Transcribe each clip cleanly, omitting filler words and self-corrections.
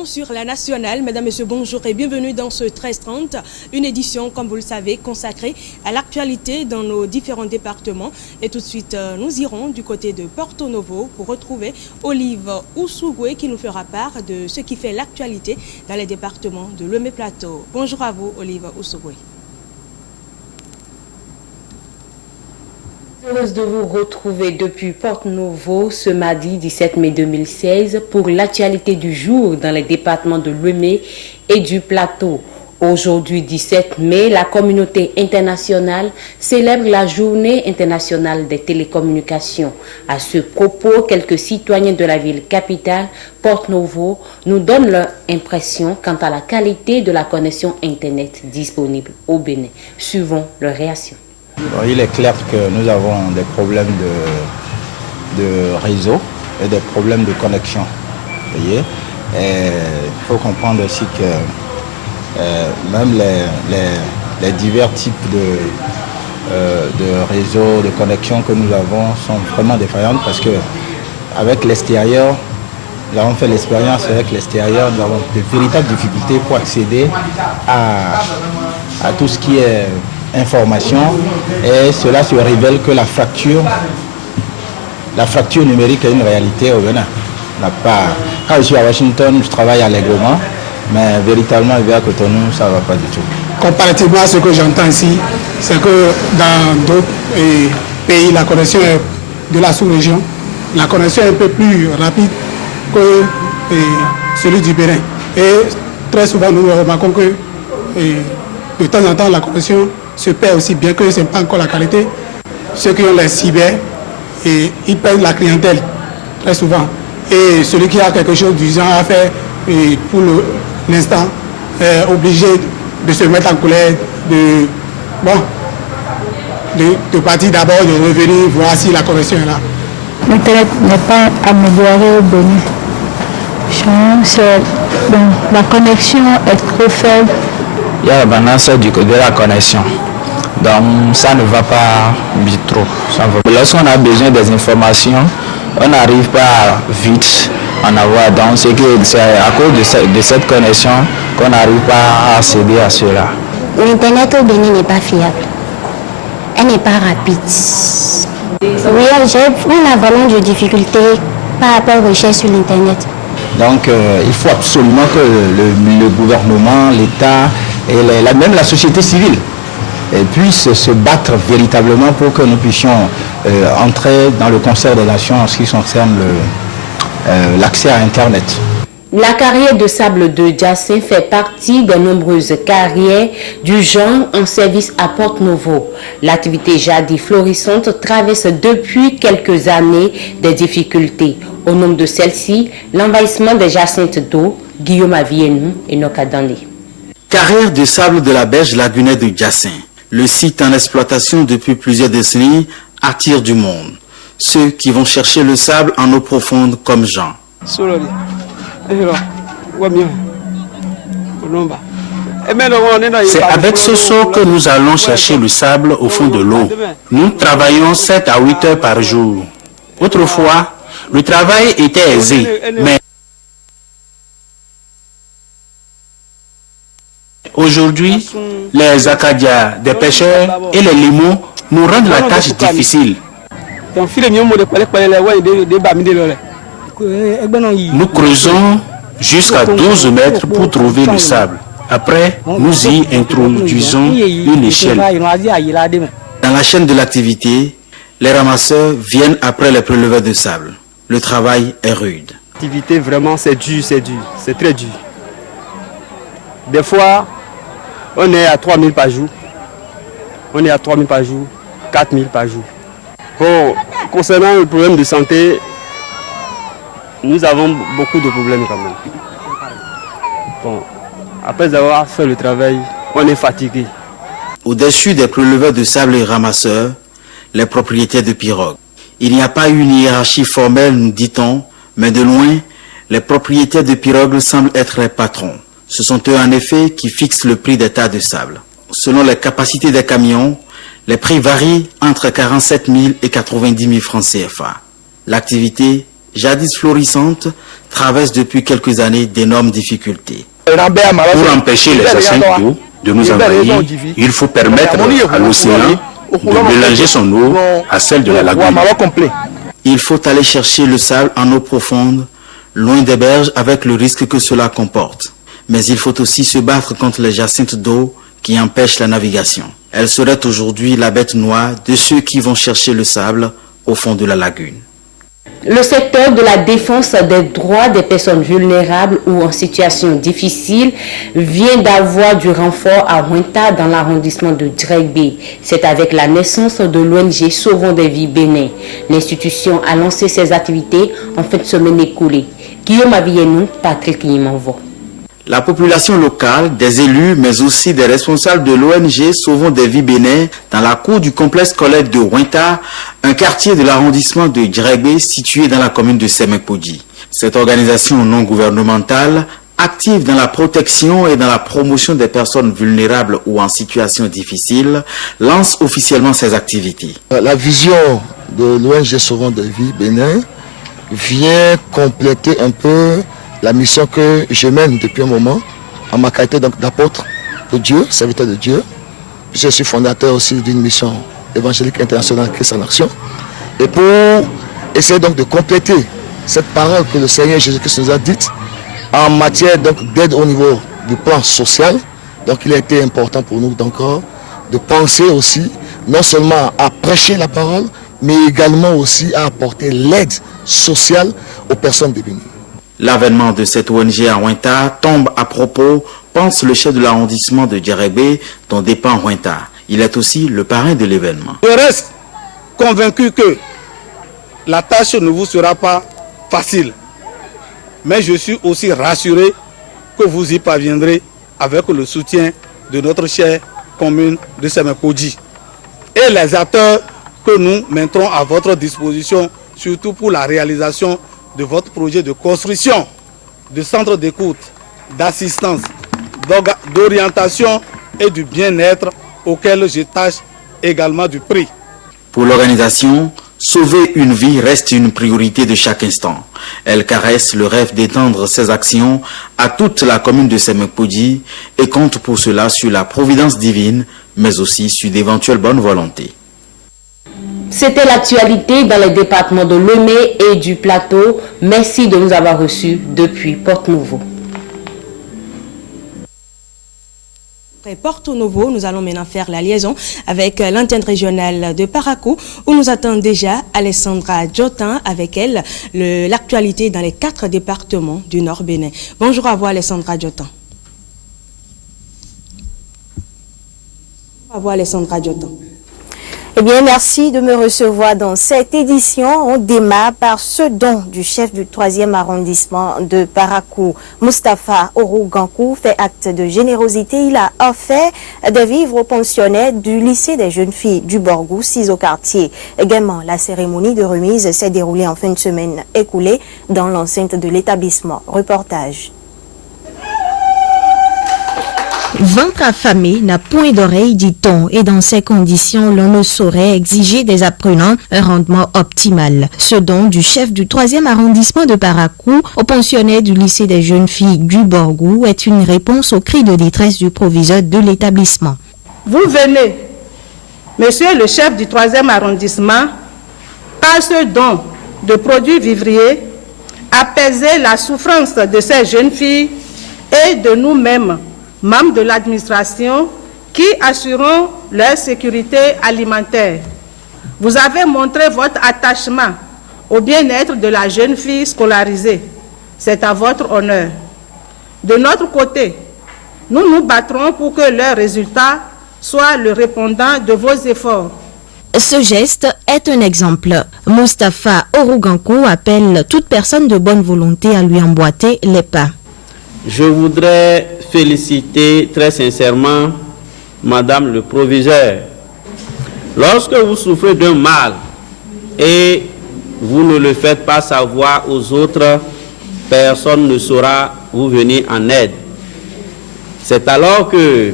édition sur la nationale. Mesdames, Messieurs, bonjour et bienvenue dans ce 13h30. Une édition, comme vous le savez, consacrée à l'actualité dans nos différents départements. Et tout de suite, nous irons du côté de Porto Novo pour retrouver Olive Oussougoué qui nous fera part de ce qui fait l'actualité dans les départements de Lomé Plateau. Bonjour à vous, Olive Oussougoué. Heureuse de vous retrouver depuis Porto Novo ce mardi 17 mai 2016 pour l'actualité du jour dans les départements de Lomé et du Plateau. Aujourd'hui 17 mai, la communauté internationale célèbre la journée internationale des télécommunications. À ce propos, quelques citoyens de la ville capitale, Porto Novo, nous donnent leur impression quant à la qualité de la connexion Internet disponible au Bénin. Suivons leur réaction. Il est clair que nous avons des problèmes de réseau et des problèmes de connexion. Voyez, et il faut comprendre aussi que même les divers types de réseaux, de connexion que nous avons sont vraiment défaillants parce que avec l'extérieur, nous avons fait l'expérience avec l'extérieur, nous avons de véritables difficultés pour accéder à tout ce qui est information, et cela se révèle que la fracture numérique est une réalité au Bénin. Quand je suis à Washington, je travaille allègrement, mais véritablement à Cotonou, ça ne va pas du tout. Comparativement à ce que j'entends ici, c'est que dans d'autres pays, la connexion de la sous-région, la connexion est un peu plus rapide que celui du Bénin. Et très souvent, nous remarquons que de temps en temps, la connexion se perd aussi, bien que ce n'est pas encore la qualité. Ceux qui ont les cyber, ils perdent la clientèle très souvent. Et celui qui a quelque chose du genre à faire, pour l'instant, est obligé de se mettre en colère, de partir d'abord, de revenir, voir si la connexion est là. L'Internet n'est pas amélioré au Bénin. La connexion est trop faible. Il y a l'abondance de la connexion. Donc ça ne va pas vite trop. Lorsqu'on a besoin des informations, on n'arrive pas vite en avoir. Donc c'est à cause de cette connexion qu'on n'arrive pas à accéder à cela. L'Internet au Bénin n'est pas fiable. Elle n'est pas rapide. Oui, on a vraiment des difficultés par rapport aux recherches sur l'Internet. Donc il faut absolument que le gouvernement, l'État et même la société civile puissent se battre véritablement pour que nous puissions entrer dans le concert des nations en ce qui concerne l'accès à Internet. La carrière de sable de Djassin fait partie des nombreuses carrières du genre en service à Porto Novo. L'activité jadis florissante traverse depuis quelques années des difficultés. Au nombre de celles-ci, l'envahissement des jacinthes d'eau, Guillaume Avienou et Nokadandé. Carrière de sable de la berge lagunaire de Djassin. Le site en exploitation depuis plusieurs décennies attire du monde. Ceux qui vont chercher le sable en eau profonde comme Jean. C'est avec Soso que nous allons chercher le sable au fond de l'eau. Nous travaillons 7 à 8 heures par jour. Autrefois, le travail était aisé, mais aujourd'hui, les Acadias, des pêcheurs et les limons nous rendent la tâche difficile. Nous creusons jusqu'à 12 mètres pour trouver le sable. Après, nous y introduisons une échelle. Dans la chaîne de l'activité, les ramasseurs viennent après les préleveurs de sable. Le travail est rude. L'activité, vraiment, c'est dur, c'est très dur. Des fois, on est à 3000 par jour. On est à 3000 par jour, 4000 par jour. Bon, concernant le problème de santé, nous avons beaucoup de problèmes quand même. Bon, après avoir fait le travail, on est fatigué. Au-dessus des préleveurs de sable et ramasseurs, les propriétaires de pirogues. Il n'y a pas une hiérarchie formelle, nous dit-on, mais de loin, les propriétaires de pirogues semblent être les patrons. Ce sont eux en effet qui fixent le prix des tas de sable. Selon les capacités des camions, les prix varient entre 47 000 et 90 000 francs CFA. L'activité jadis florissante, traverse depuis quelques années d'énormes difficultés. Pour empêcher les acides d'eau de nous envahir, il faut permettre à l'océan de mélanger son eau à celle de la lagune. Il faut aller chercher le sable en eau profonde, loin des berges, avec le risque que cela comporte. Mais il faut aussi se battre contre les jacinthes d'eau qui empêchent la navigation. Elle serait aujourd'hui la bête noire de ceux qui vont chercher le sable au fond de la lagune. Le secteur de la défense des droits des personnes vulnérables ou en situation difficile vient d'avoir du renfort à Huinta dans l'arrondissement de Dregbe. C'est avec la naissance de l'ONG Sauvons des vies Bénin. L'institution a lancé ses activités en fin de semaine écoulée. Guillaume Avienou, Patrick Nimanvo. La population locale, des élus, mais aussi des responsables de l'ONG Sauvons des vies Bénin dans la cour du complexe scolaire de Huinta, un quartier de l'arrondissement de Dregbe situé dans la commune de Semekpodji. Cette organisation non gouvernementale, active dans la protection et dans la promotion des personnes vulnérables ou en situation difficile, lance officiellement ses activités. La vision de l'ONG Sauvons des vies Bénin vient compléter un peu la mission que je mène depuis un moment en ma qualité d'apôtre de Dieu, serviteur de Dieu. Je suis fondateur aussi d'une mission évangélique internationale Christ en action. Et pour essayer donc de compléter cette parole que le Seigneur Jésus-Christ nous a dite en matière d'aide au niveau du plan social, donc il a été important pour nous encore de penser aussi non seulement à prêcher la parole, mais également aussi à apporter l'aide sociale aux personnes démunies. L'avènement de cette ONG à Huinta tombe à propos, pense le chef de l'arrondissement de Djerébé, dont dépend Huinta. Il est aussi le parrain de l'événement. Je reste convaincu que la tâche ne vous sera pas facile. Mais je suis aussi rassuré que vous y parviendrez avec le soutien de notre chère commune de Semekpodji et les acteurs que nous mettrons à votre disposition, surtout pour la réalisation de votre projet de construction de centres d'écoute, d'assistance, d'orientation et du bien-être auquel je tâche également du prix. Pour l'organisation, sauver une vie reste une priorité de chaque instant. Elle caresse le rêve d'étendre ses actions à toute la commune de Semekpodji et compte pour cela sur la providence divine, mais aussi sur d'éventuelles bonnes volontés. C'était l'actualité dans les départements de Lomé et du Plateau. Merci de nous avoir reçus depuis Porto-Novo. Après Porto-Novo, nous allons maintenant faire la liaison avec l'antenne régionale de Parakou où nous attend déjà Alessandra Djotin avec elle l'actualité dans les 4 départements du Nord Bénin. Bonjour à vous Alessandra Djotin. Bonjour à vous Alessandra Djotin. Eh bien, merci de me recevoir dans cette édition. On démarre par ce don du chef du 3e arrondissement de Parakou. Moustapha Orougankou fait acte de générosité. Il a offert des vivres aux pensionnaires du lycée des jeunes filles du Borgou, 6 au quartier. Également, la cérémonie de remise s'est déroulée en fin de semaine écoulée dans l'enceinte de l'établissement. Reportage. Ventre affamé n'a point d'oreille, dit-on, et dans ces conditions, l'on ne saurait exiger des apprenants un rendement optimal. Ce don du chef du 3e arrondissement de Parakou aux pensionnaires du lycée des jeunes filles du Borgou est une réponse au cri de détresse du proviseur de l'établissement. Vous venez, monsieur le chef du 3e arrondissement, par ce don de produits vivriers, apaiser la souffrance de ces jeunes filles et de nous-mêmes, membres de l'administration qui assureront leur sécurité alimentaire. Vous avez montré votre attachement au bien-être de la jeune fille scolarisée. C'est à votre honneur. De notre côté, nous nous battrons pour que leur résultat soit le répondant de vos efforts. Ce geste est un exemple. Moustapha Orougankou appelle toute personne de bonne volonté à lui emboîter les pas. Je voudrais féliciter très sincèrement Madame le proviseur. Lorsque vous souffrez d'un mal et vous ne le faites pas savoir aux autres, personne ne saura vous venir en aide. C'est alors que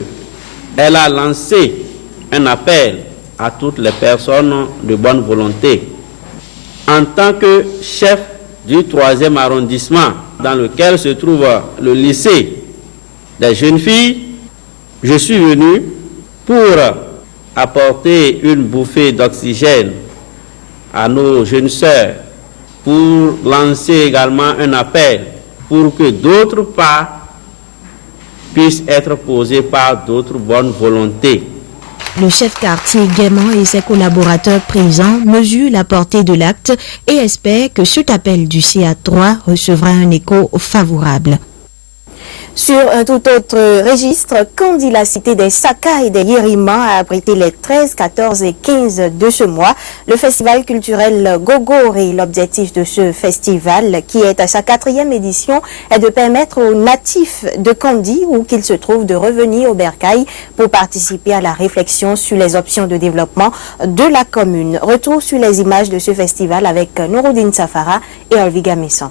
elle a lancé un appel à toutes les personnes de bonne volonté. En tant que chef du 3e arrondissement, dans lequel se trouve le lycée des jeunes filles, je suis venu pour apporter une bouffée d'oxygène à nos jeunes sœurs, pour lancer également un appel pour que d'autres pas puissent être posés par d'autres bonnes volontés. Le chef quartier Gaiement et ses collaborateurs présents mesurent la portée de l'acte et espèrent que cet appel du CA3 recevra un écho favorable. Sur un tout autre registre, Kandi, la cité des Saka et des Yérima, a abrité les 13, 14 et 15 de ce mois le festival culturel Gogoré. L'objectif de ce festival, qui est à sa 4e édition, est de permettre aux natifs de Kandi, où qu'ils se trouvent, de revenir au bercail pour participer à la réflexion sur les options de développement de la commune. Retour sur les images de ce festival avec Nouroudine Safara et Olviga Messon.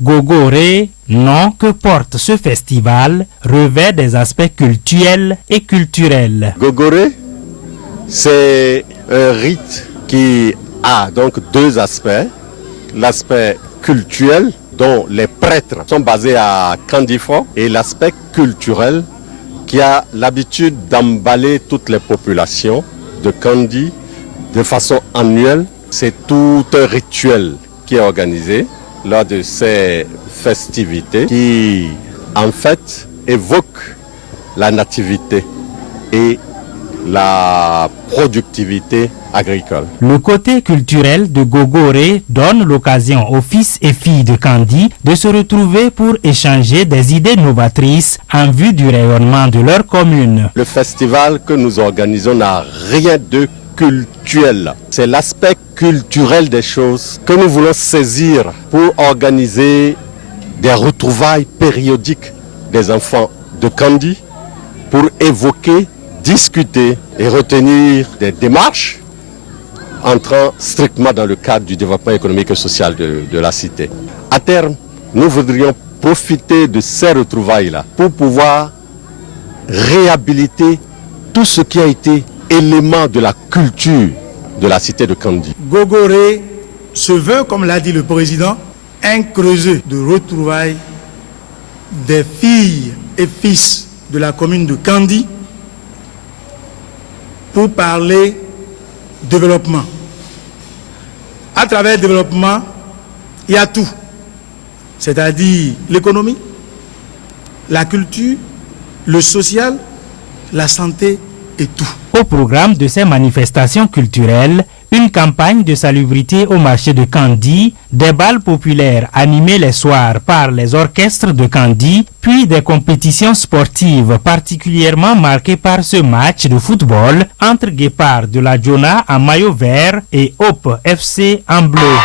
Gogoré, nom que porte ce festival, revêt des aspects cultuels et culturels. Gogoré, c'est un rite qui a donc deux aspects. L'aspect cultuel, dont les prêtres sont basés à Kandifo, et l'aspect culturel, qui a l'habitude d'emballer toutes les populations de Kandi de façon annuelle. C'est tout un rituel qui est organisé lors de ces festivités qui, en fait, évoquent la nativité et la productivité agricole. Le côté culturel de Gogoré donne l'occasion aux fils et filles de Kandi de se retrouver pour échanger des idées novatrices en vue du rayonnement de leur commune. Le festival que nous organisons n'a rien de cultuel. C'est l'aspect culturel des choses que nous voulons saisir pour organiser des retrouvailles périodiques des enfants de Kandi pour évoquer, discuter et retenir des démarches entrant strictement dans le cadre du développement économique et social de la cité. À terme, nous voudrions profiter de ces retrouvailles-là pour pouvoir réhabiliter tout ce qui a été élément de la culture de la cité de Kandi. Gogoré se veut, comme l'a dit le président, un creuset de retrouvailles des filles et fils de la commune de Kandi pour parler développement. À travers le développement, il y a tout, c'est-à-dire l'économie, la culture, le social, la santé et tout. Au programme de ces manifestations culturelles, une campagne de salubrité au marché de Kandi, des bals populaires animés les soirs par les orchestres de Kandi, puis des compétitions sportives particulièrement marquées par ce match de football entre Guépard de la Jona en maillot vert et Hope FC en bleu.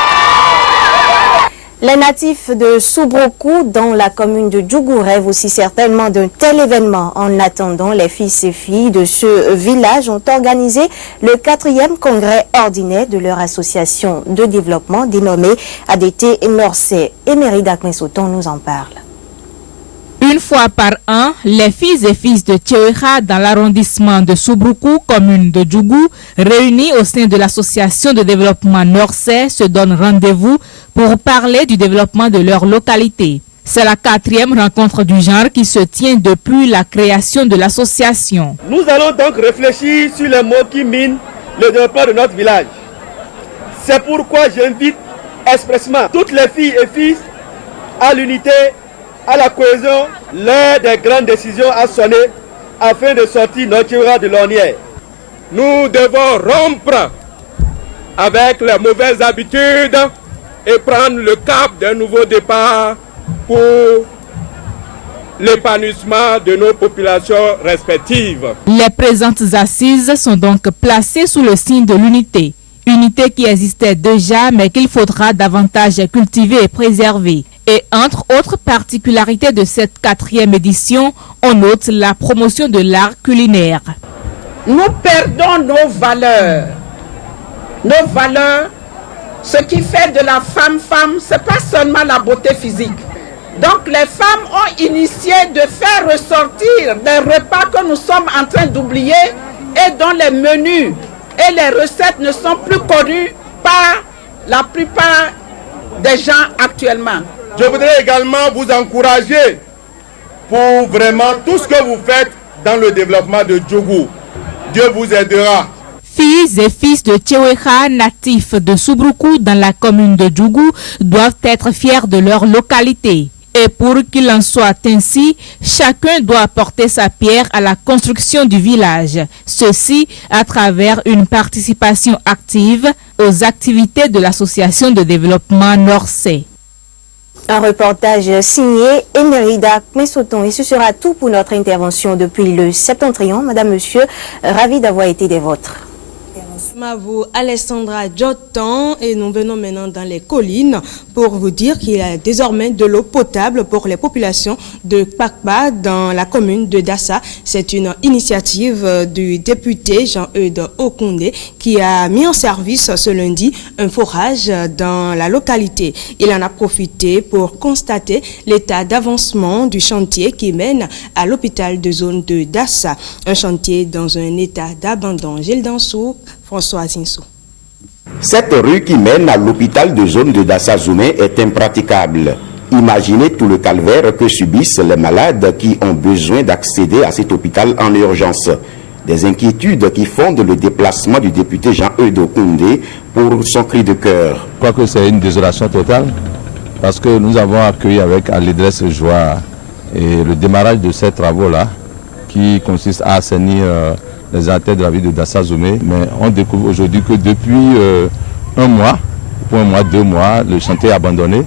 Les natifs de Soubrokou, dans la commune de Djougou, rêvent aussi certainement d'un tel événement. En attendant, les fils et filles de ce village ont organisé le 4e congrès ordinaire de leur association de développement dénommée ADT Norsé. Emery Dakmesoton nous en parle. Une fois par an, les filles et fils de Tchéouira dans l'arrondissement de Soubrokou, commune de Djougou, réunis au sein de l'association de développement Norsé, se donnent rendez-vous pour parler du développement de leur localité. C'est la 4e rencontre du genre qui se tient depuis la création de l'association. Nous allons donc réfléchir sur les mots qui minent le développement de notre village. C'est pourquoi j'invite expressément toutes les filles et fils à l'unité, à la cohésion, l'heure des grandes décisions a sonné afin de sortir notre Tchéouira de l'ornière. Nous devons rompre avec les mauvaises habitudes et prendre le cap d'un nouveau départ pour l'épanouissement de nos populations respectives. Les présentes assises sont donc placées sous le signe de l'unité. Unité qui existait déjà mais qu'il faudra davantage cultiver et préserver. Et entre autres particularités de cette 4e édition, on note la promotion de l'art culinaire. Nous perdons nos valeurs. Nos valeurs, ce qui fait de la femme, ce n'est pas seulement la beauté physique. Donc les femmes ont initié de faire ressortir des repas que nous sommes en train d'oublier et dont les menus et les recettes ne sont plus connues par la plupart des gens actuellement. Je voudrais également vous encourager pour vraiment tout ce que vous faites dans le développement de Djougou. Dieu vous aidera. Filles et fils de Tcheweha, natifs de Subruku dans la commune de Djougou, doivent être fiers de leur localité. Et pour qu'il en soit ainsi, chacun doit apporter sa pierre à la construction du village. Ceci à travers une participation active aux activités de l'association de développement Norsé. Un reportage signé Emerida Mesoton. Et ce sera tout pour notre intervention depuis le Septentrion. Madame, Monsieur, ravi d'avoir été des vôtres. À vous, Alessandra Jotan, et nous venons maintenant dans les collines pour vous dire qu'il y a désormais de l'eau potable pour les populations de Kpakpa dans la commune de Dassa. C'est une initiative du député Jean-Eudes Okundé qui a mis en service ce lundi un forage dans la localité. Il en a profité pour constater l'état d'avancement du chantier qui mène à l'hôpital de zone de Dassa. Un chantier dans un état d'abandon. Gilles Dansou, François Zinsou. Cette rue qui mène à l'hôpital de zone de Dassa-Zoumé est impraticable. Imaginez tout le calvaire que subissent les malades qui ont besoin d'accéder à cet hôpital en urgence. Des inquiétudes qui fondent le déplacement du député Jean-Eudes Okundé pour son cri de cœur. Je crois que c'est une désolation totale parce que nous avons accueilli avec allégresse et joie et le démarrage de ces travaux-là qui consiste à assainir les artères de la ville de Dassa-Zoumé, mais on découvre aujourd'hui que depuis un mois, 2 mois, le chantier est abandonné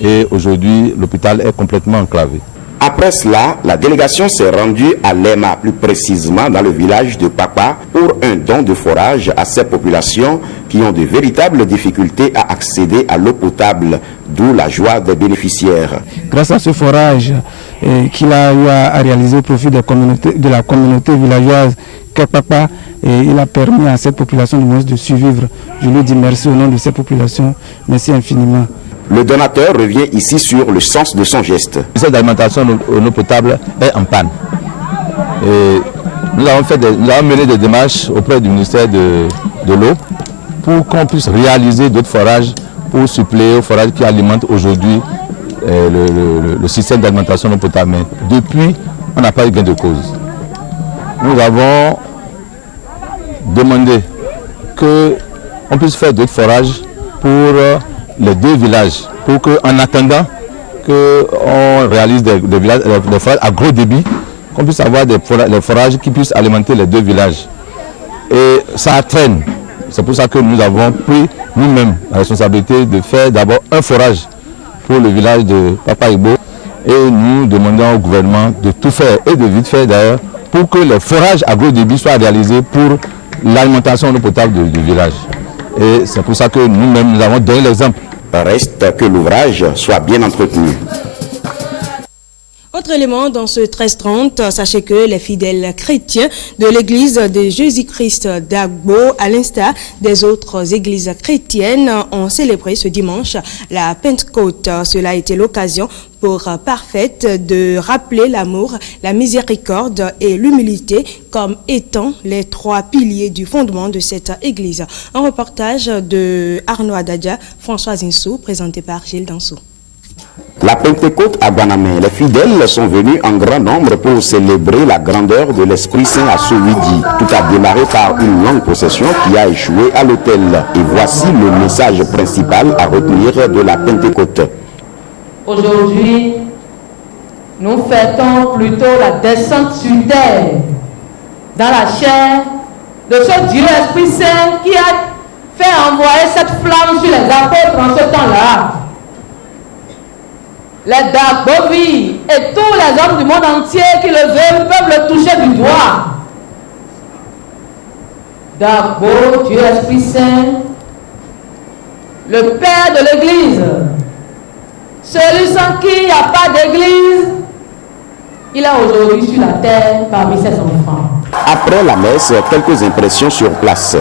et aujourd'hui l'hôpital est complètement enclavé. Après cela, la délégation s'est rendue à Lema, plus précisément dans le village de Papa, pour un don de forage à ces populations qui ont de véritables difficultés à accéder à l'eau potable, d'où la joie des bénéficiaires. Grâce à ce forage qu'il a eu à réaliser au profit de la communauté villageoise Papa, il a permis à cette population de survivre. Je lui dis merci au nom de cette population, merci infiniment. Le donateur revient ici sur le sens de son geste. Cette alimentation en eau potable est en panne. Et nous avons mené des démarches auprès du ministère de l'eau pour qu'on puisse réaliser d'autres forages pour suppléer aux forages qui alimentent aujourd'hui le système d'alimentation en eau potable. Mais depuis, on n'a pas eu gain de cause. Nous avons demandé qu'on puisse faire d'autres forages pour les 2 villages, pour qu'en attendant qu'on réalise des forages à gros débit, qu'on puisse avoir des forages qui puissent alimenter les 2 villages. Et ça traîne. C'est pour ça que nous avons pris nous-mêmes la responsabilité de faire d'abord un forage pour le village de Papa Igbo. Et nous demandons au gouvernement de tout faire, et de vite faire d'ailleurs, pour que les forages à gros débit soient réalisés pour l'alimentation en eau potable du village. Et c'est pour ça que nous-mêmes, nous avons donné l'exemple. Reste que l'ouvrage soit bien entretenu. Autre élément dans ce 13-30, sachez que les fidèles chrétiens de l'église de Jésus-Christ d'Agbo, à l'instar des autres églises chrétiennes, ont célébré ce dimanche la Pentecôte. Cela a été l'occasion pour Parfaite de rappeler l'amour, la miséricorde et l'humilité comme étant les 3 piliers du fondement de cette église. Un reportage de Arnaud Adadja, François Zinsou, présenté par Gilles Dansou. La Pentecôte à Guanamé, les fidèles sont venus en grand nombre pour célébrer la grandeur de l'Esprit Saint à Souidi. Tout a démarré par une longue procession qui a échoué à l'autel. Et voici le message principal à retenir de la Pentecôte. Aujourd'hui, nous fêtons plutôt la descente sur terre, dans la chair, de ce Dieu Esprit Saint qui a fait envoyer cette flamme sur les apôtres en ce temps-là. Les Dagbovi et tous les hommes du monde entier qui le veulent peuvent le toucher du doigt. Dagbo, Dieu Esprit Saint, le Père de l'Église, celui sans qui il n'y a pas d'Église, il est aujourd'hui sur la terre parmi ses enfants. Après la messe, quelques impressions sur place.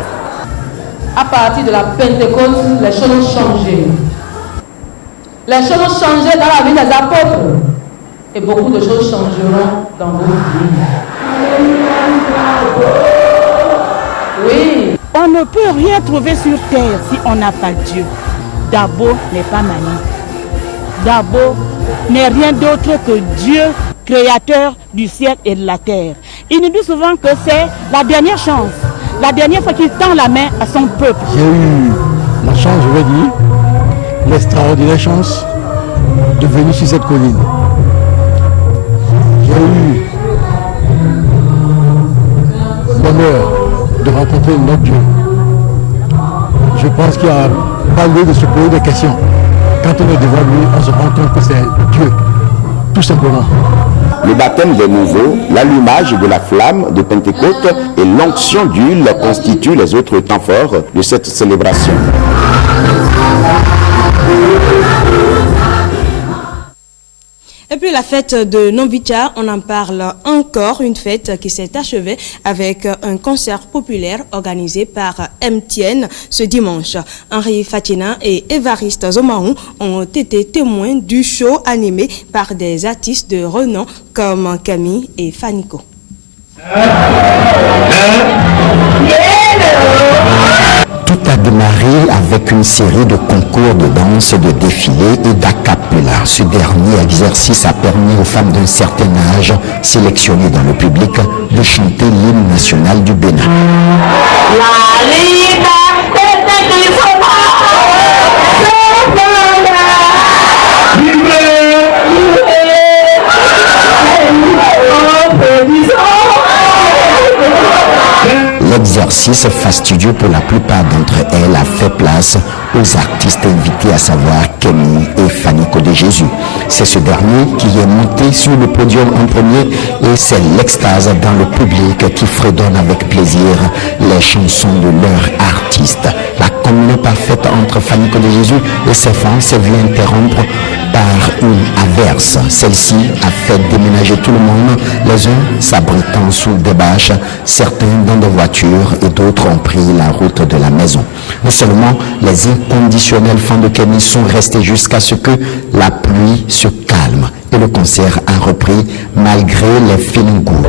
À partir de la Pentecôte, les choses ont changé. Les choses ont changé dans la vie des apôtres. Et beaucoup de choses changeront dans vos vies. Oui. On On ne peut rien trouver sur terre si on n'a pas Dieu. Dabo n'est pas Mani. Dabo n'est rien d'autre que Dieu, créateur du ciel et de la terre. Il nous dit souvent que c'est la dernière chance, la dernière fois qu'il tend la main à son peuple. J'ai eu la chance, je vais dire, l'extraordinaire chance de venir sur cette colline. J'ai eu l'honneur de rencontrer notre Dieu. Je pense qu'il n'y a pas lieu de se poser des questions. Quand on est devant lui, on se rend compte que c'est Dieu, tout simplement. Le baptême des nouveaux, l'allumage de la flamme de Pentecôte et l'onction d'huile constituent les autres temps forts de cette célébration. Et puis la fête de Nomvicha, on en parle encore, une fête qui s'est achevée avec un concert populaire organisé par MTN ce dimanche. Henri Fatina et Évariste Zomaou ont été témoins du show animé par des artistes de renom comme Camille et Fanico. Tout a démarré avec une série de concours de danse, de défilés et d'acapella. Ce dernier exercice a permis aux femmes d'un certain âge, sélectionnées dans le public, de chanter l'hymne national du Bénin. L'exercice fastidieux pour la plupart d'entre elles a fait place aux artistes invités, à savoir Camille et Fanico de Jésus. C'est ce dernier qui est monté sur le podium en premier et c'est l'extase dans le public qui fredonne avec plaisir les chansons de leur artiste. La communion parfaite entre Fanico de Jésus et ses fans s'est vue interrompre par une averse. Celle-ci a fait déménager tout le monde, les uns s'abritant sous des bâches, certains dans des voitures et d'autres ont pris la route de la maison. Mais seulement les inconditionnels fans de Camille sont restés jusqu'à ce que la pluie se calme et le concert a repris malgré les feeling good.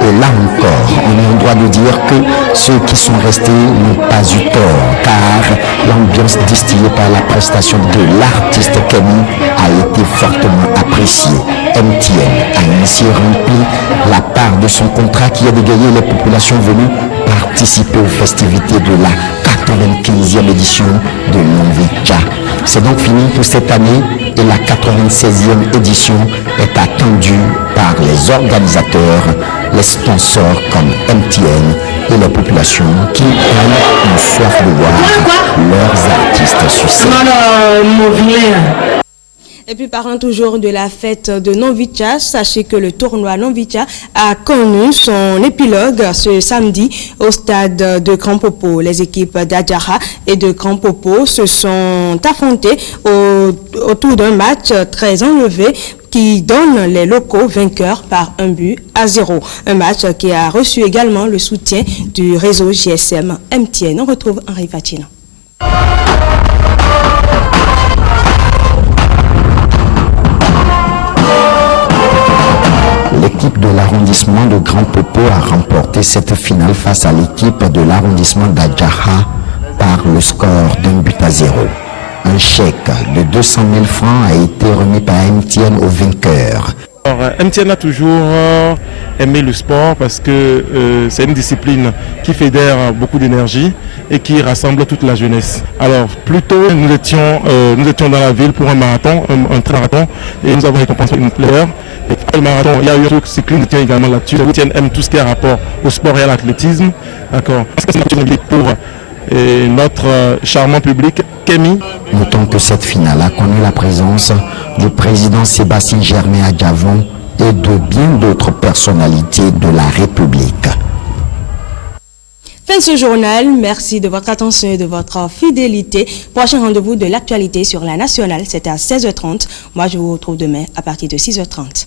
Et là encore, on est en droit de dire que ceux qui sont restés n'ont pas eu tort, car l'ambiance distillée par la prestation de l'artiste Camille a été fortement appréciée. MTN a ainsi rempli la part de son contrat qui a dégagé les populations venues participer aux festivités de la 95e édition de Nomvicha. C'est donc fini pour cette année et la 96e édition est attendue par les organisateurs, les sponsors comme MTN et les populations qui ont soif de voir leurs artistes sur scène. Et puis parlant toujours de la fête de Nomvicha, sachez que le tournoi Nomvicha a connu son épilogue ce samedi au stade de Grand Popo. Les équipes d'Adjara et de Grand Popo se sont affrontées autour d'un match très enlevé qui donne les locaux vainqueurs par 1-0. Un match qui a reçu également le soutien du réseau GSM MTN. On retrouve Henri Fatina. L'équipe de l'arrondissement de Grand Popo a remporté cette finale face à l'équipe de l'arrondissement d'Adjara par le score d'1-0. Un chèque de 200 000 francs a été remis par MTN aux vainqueurs. Alors, MTN a toujours aimé le sport parce que c'est une discipline qui fédère beaucoup d'énergie et qui rassemble toute la jeunesse. Alors plus tôt, nous étions dans la ville pour un marathon, un marathon, et nous avons récompensé une player. Et pour le marathon, il y a eu un truc cyclisme qui tient également là-dessus. MTN aime tout ce qui a rapport au sport et à l'athlétisme. D'accord. Parce que c'est une pour notre charmant public, Kémy. Notons que cette finale a connu la présence du président Sébastien Germain Adjavon et de bien d'autres personnalités de la République. Fin de ce journal, merci de votre attention et de votre fidélité. Prochain rendez-vous de l'actualité sur la nationale, c'est à 16h30. Moi, je vous retrouve demain à partir de 6h30.